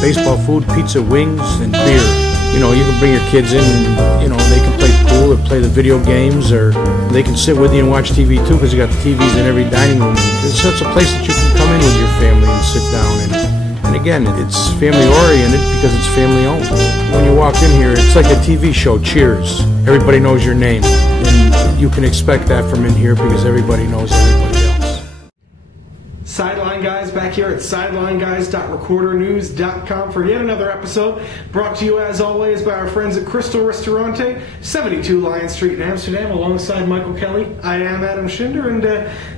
baseball food, pizza, wings, and beer. You know, you can bring your kids in, you know, they can play pool or play the video games, or they can sit with you and watch TV too, because you got TVs in every dining room. It's such a place that you can come in with your family and sit down. And again, it's family oriented because it's family owned. When you walk in here, it's like a TV show, Cheers. Everybody knows your name. And you can expect that from in here because everybody knows everybody else. Sideline Guys back here at sidelineguys.recordernews.com for yet another episode, brought to you as always by our friends at Crystal Ristorante, 72 Lion Street in Amsterdam, alongside Michael Kelly. I am Adam Schinder, and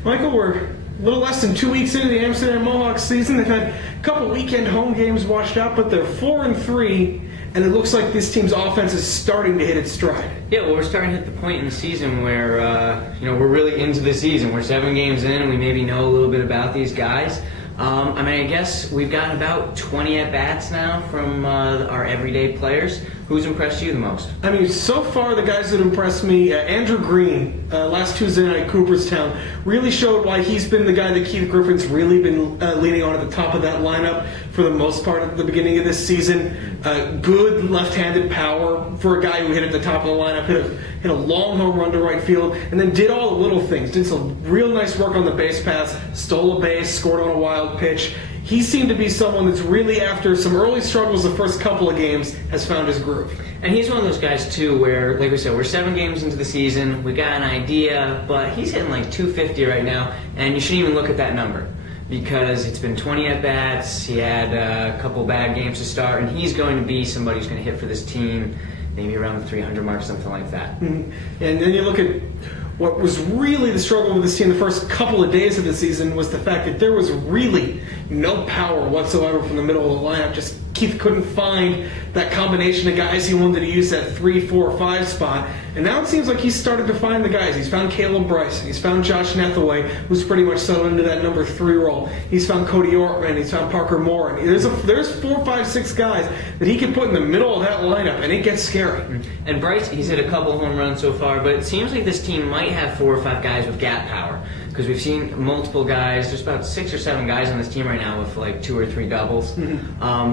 Michael, we're a little less than 2 weeks into the Amsterdam Mohawks season. They've had a couple weekend home games washed out, but they're 4-3, and it looks like this team's offense is starting to hit its stride. Yeah, well, we're starting to hit the point in the season where, we're really into the season. We're 7 games in, and we maybe know a little bit about these guys. I guess we've gotten about 20 at-bats now from our everyday players. Who's impressed you the most? So far the guys that impressed me, Andrew Green, last Tuesday night at Cooperstown, really showed why he's been the guy that Keith Griffin's really been leaning on at the top of that lineup for the most part at the beginning of this season. Good left-handed power for a guy who hit at the top of the lineup, hit a long home run to right field, and then did all the little things. Did some real nice work on the base paths, stole a base, scored on a wild pitch. He seemed to be someone that's really, after some early struggles the first couple of games, has found his groove. And he's one of those guys, too, where, like we said, we're 7 games into the season, we got an idea, but he's hitting like 250 right now, and you shouldn't even look at that number, because it's been 20 at-bats, he had a couple bad games to start, and he's going to be somebody who's going to hit for this team, maybe around the 300 mark, something like that. Mm-hmm. And then you look at what was really the struggle with this team the first couple of days of the season was the fact that there was really no power whatsoever from the middle of the lineup. Just Keith couldn't find that combination of guys he wanted to use that 3, 4, 5 spot. And now it seems like he's started to find the guys. He's found Caleb Bryson. He's found Josh Nethaway, who's pretty much settled into that number 3 role. He's found Cody Ortman. He's found Parker Moore. And there's 4, 5, 6 guys that he can put in the middle of that lineup, and it gets scary. And Bryce, he's hit a couple home runs so far, but it seems like this team might have 4 or 5 guys with gap power. Because we've seen multiple guys, there's about 6 or 7 guys on this team right now with like 2 or 3 doubles,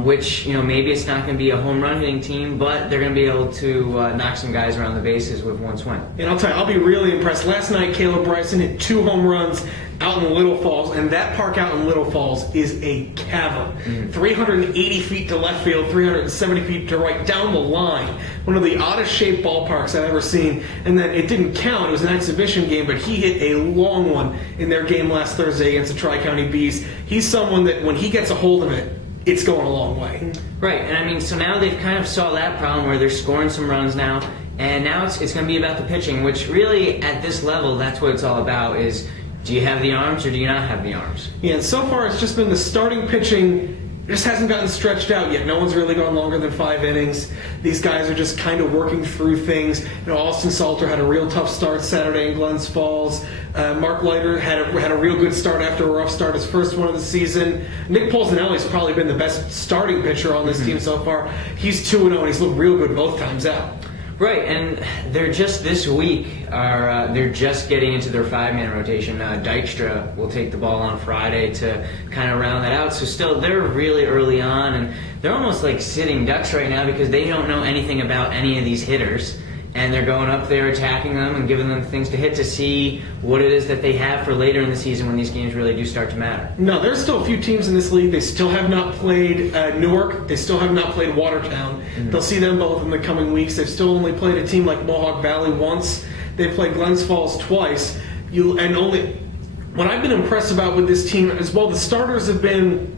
which, maybe it's not going to be a home run hitting team, but they're going to be able to knock some guys around the bases with one swing. And I'll tell you, I'll be really impressed. Last night, Caleb Bryson hit 2 home runs out in Little Falls, and that park out in Little Falls is a cavern. 380 feet to left field, 370 feet to right, down the line. One of the oddest shaped ballparks I've ever seen. And then it didn't count, it was an exhibition game, but he hit a long one in their game last Thursday against the Tri-County Bees. He's someone that when he gets a hold of it, it's going a long way. Right, and so now they've kind of solved that problem where they're scoring some runs now, and now it's going to be about the pitching, which really, at this level, that's what it's all about, is do you have the arms or do you not have the arms? Yeah, and so far it's just been the starting pitching just hasn't gotten stretched out yet. No one's really gone longer than 5 innings. These guys are just kind of working through things. Austin Salter had a real tough start Saturday in Glens Falls. Mark Leiter had a real good start after a rough start, his first one of the season. Nick Polzinelli's probably been the best starting pitcher on this team so far. He's 2-0 and he's looked real good both times out. Right, and they're just this week, they're just getting into their 5-man rotation. Dykstra will take the ball on Friday to kind of round that out. So still, they're really early on, and they're almost like sitting ducks right now because they don't know anything about any of these hitters. And they're going up there, attacking them, and giving them things to hit to see what it is that they have for later in the season when these games really do start to matter. No, there's still a few teams in this league. They still have not played Newark. They still have not played Watertown. They'll see them both in the coming weeks. They've still only played a team like Mohawk Valley once. They've played Glens Falls twice. What I've been impressed about with this team as well, the starters have been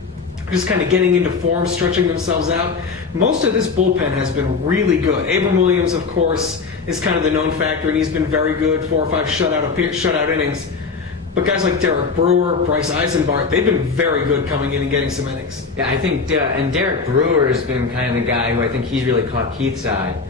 just kind of getting into form, stretching themselves out. Most of this bullpen has been really good. Abram Williams, of course, is kind of the known factor, and he's been very good, 4 or 5 shutout innings. But guys like Derek Brewer, Bryce Eisenbart, they've been very good coming in and getting some innings. Yeah, I think, and Derek Brewer has been kind of the guy who I think he's really caught Keith's eye.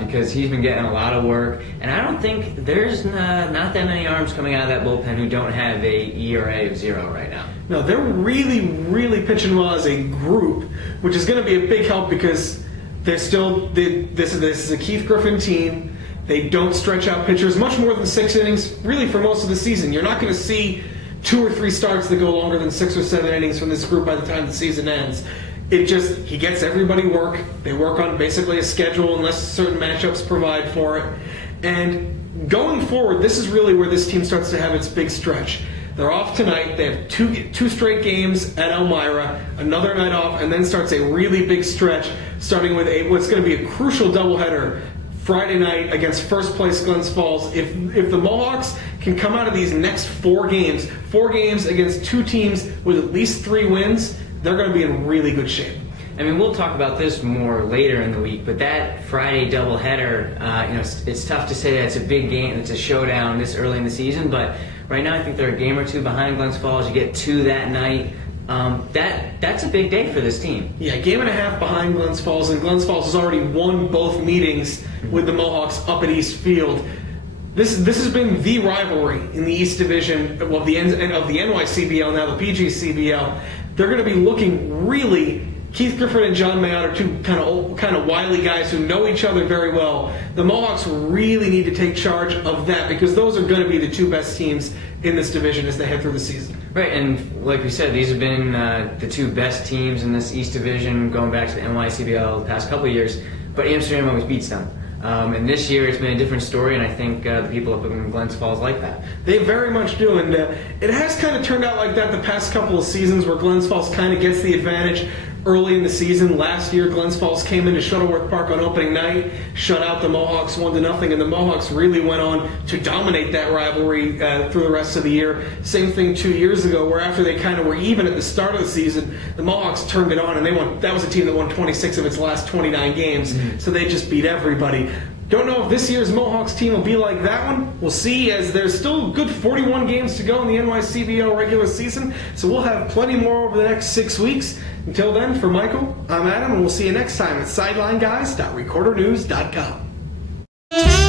Because he's been getting a lot of work, and I don't think there's not that many arms coming out of that bullpen who don't have a ERA of 0 right now. No, they're really, really pitching well as a group, which is going to be a big help because they're still this is a Keith Griffin team. They don't stretch out pitchers much more than 6 innings, really, for most of the season. You're not going to see 2 or 3 starts that go longer than 6 or 7 innings from this group by the time the season ends. he gets everybody work. They work on basically a schedule unless certain matchups provide for it. And going forward, this is really where this team starts to have its big stretch. They're off tonight. They have two straight games at Elmira, another night off, and then starts a really big stretch, starting with what's going to be a crucial doubleheader Friday night against first place Glens Falls. If the Mohawks can come out of these next four games against two teams with at least 3 wins, they're going to be in really good shape. I mean, we'll talk about this more later in the week, but that Friday doubleheader, it's tough to say that it's a big game, it's a showdown this early in the season, but right now I think they're a game or two behind Glens Falls. You get 2 that night. That's a big day for this team. Yeah, game and a half behind Glens Falls, and Glens Falls has already won both meetings with the Mohawks up at East Field. This has been the rivalry in the East Division of the NYCBL, now the PGCBL. They're going to be looking really. Keith Griffin and John Mayotte are two kind of wily guys who know each other very well. The Mohawks really need to take charge of that because those are going to be the 2 best teams in this division as they head through the season. Right, and like we said, these have been the 2 best teams in this East Division going back to the NYCBL the past couple of years, but Amsterdam always beats them. And this year it's been a different story, and I think the people up in Glens Falls like that. They very much do, and it has kind of turned out like that the past couple of seasons where Glens Falls kind of gets the advantage early in the season. Last year, Glens Falls came into Shuttleworth Park on opening night, shut out the Mohawks 1-0, and the Mohawks really went on to dominate that rivalry through the rest of the year. Same thing 2 years ago, where after they kind of were even at the start of the season, the Mohawks turned it on, and they won. That was a team that won 26 of its last 29 games, so they just beat everybody. Don't know if this year's Mohawks team will be like that one. We'll see, as there's still a good 41 games to go in the NYCBL regular season, so we'll have plenty more over the next 6 weeks. Until then, for Michael, I'm Adam, and we'll see you next time at SidelineGuys.RecorderNews.com.